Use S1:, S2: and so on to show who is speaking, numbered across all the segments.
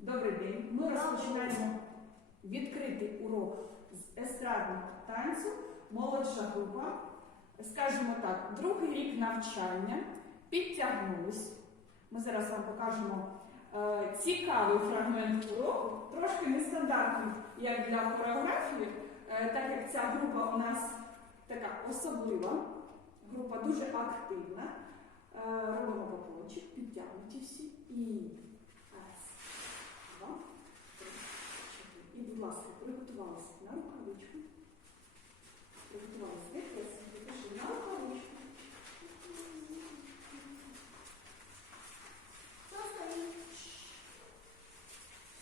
S1: Добрий день. Ми розпочинаємо відкритий урок з естрадного танцю. Молодша група. Скажімо так, другий рік навчання. Підтягнулись. Ми зараз вам покажемо е, цікавий фрагмент уроку, трошки нестандартний, як для хореографії, е, так як ця група у нас така особлива, група дуже активна. Е, робимо поклончик, підтягнуті всі. І будь ласка, приготувалися на рукавичку. Приготувалися. Запиши на рукавичку.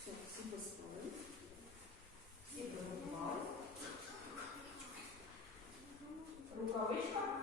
S1: Все, всі поставили. Всі приготували. Рукавичка.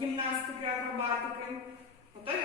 S1: гімнастики, акробатики. Готові?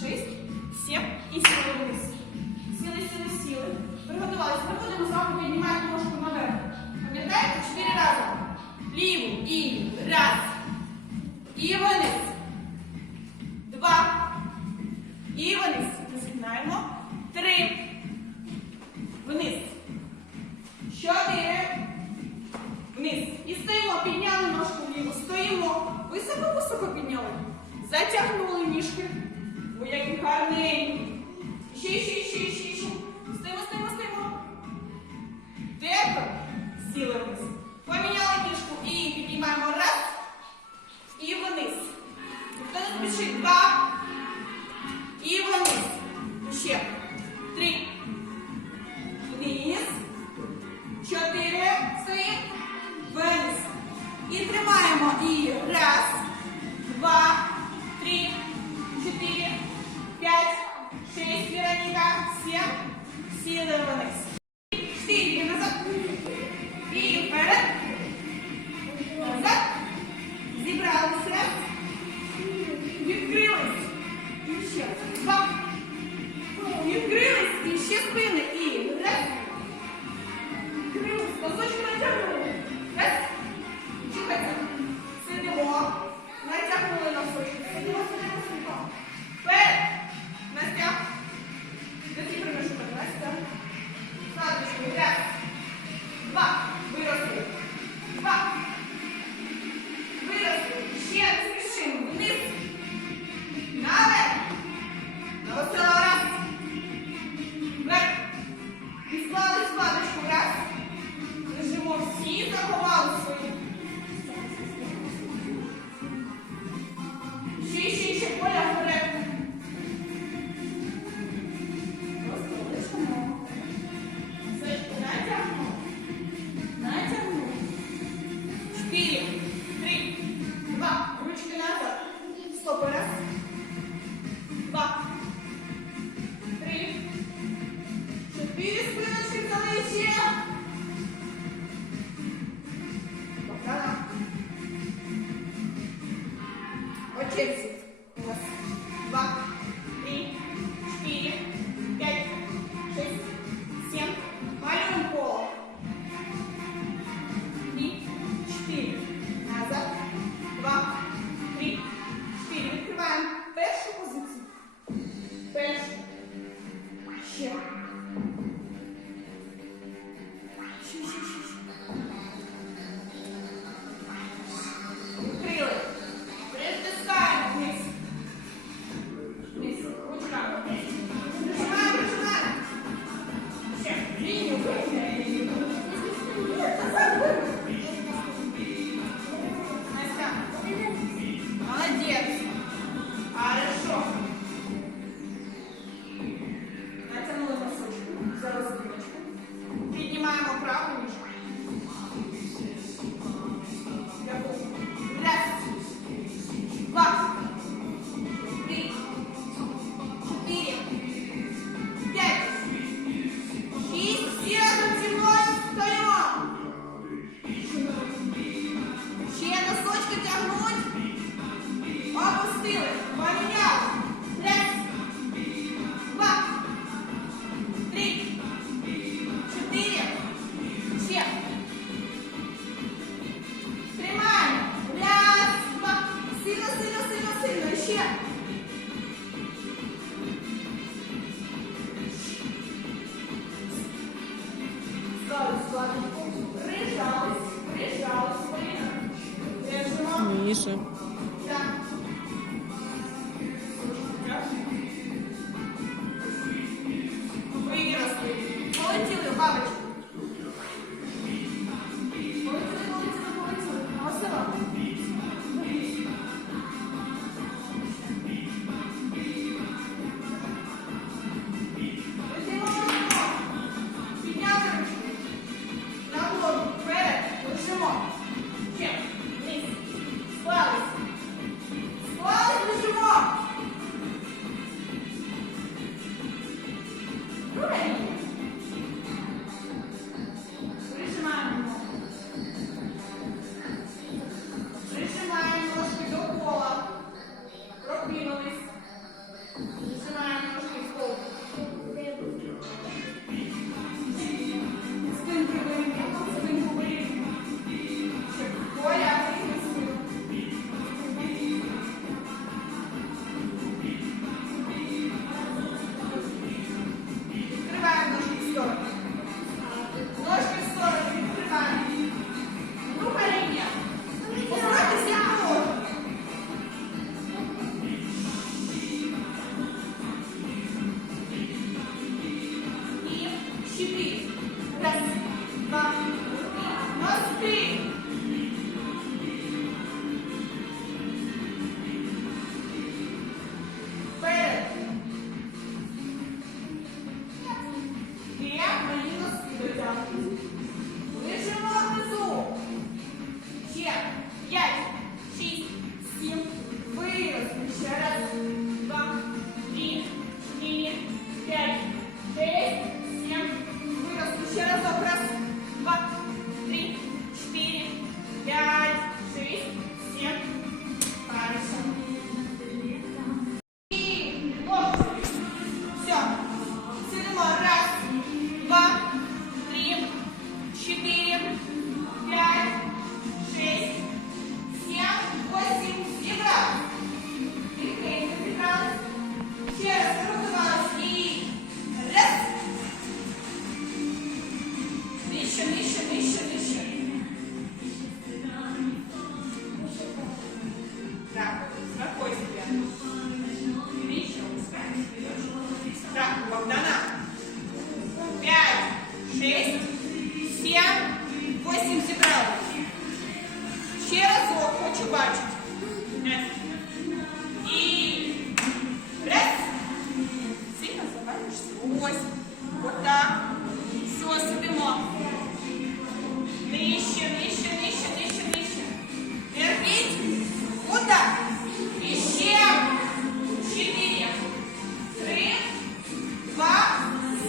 S1: Шість, сім і сіли вниз. Сіли, сіли, сіли. Приготувалися. Заходимо з вами, піднімаємо ножку наверх. Пам'ятаєте? Чотири рази. Ліву і раз. І вниз. Два. І вниз. Розгинаємо. Три. Вниз. Чотири. Вниз. І стоїмо, підняли ножку вліво. Стоїмо. Високо-високо підняли. Затягнули ніжки. Ой, які. Ще, ще, ще, ще, ще. Стимо, стимо, стимо. Тепер сіли вниз. Поміняли ніжку і піднімаємо раз. І вниз. Хто не спішить? Два. І вниз. Ще. Три. Вниз. Чотири. Стоїть. Вниз. І тримаємо. І раз. Два. Ще
S2: изпирани, да, сия, сия да ванес.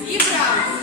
S2: 衣服呀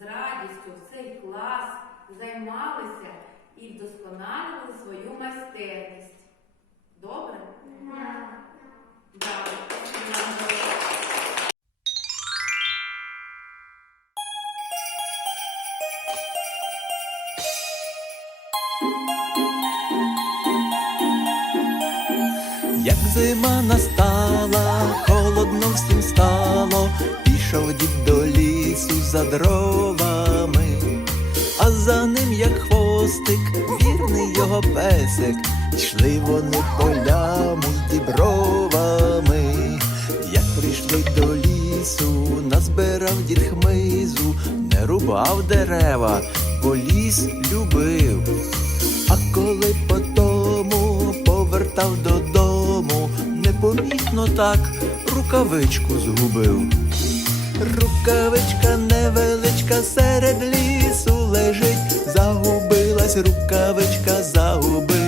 S2: з радістю в цей клас, займалися і вдосконалювали свою майстерність. Добре? Так.
S3: Як зима настала, холодно всім стало, за дровами, а за ним, як хвостик, вірний його песик, йшли вони полями й дібровами. Як прийшли до лісу, назбирав дід хмизу, не рубав дерева, бо ліс любив. А коли потому повертав додому, непомітно так рукавичку згубив. Рукавичка невеличка серед лісу лежить, загубилась, рукавичка загубилась.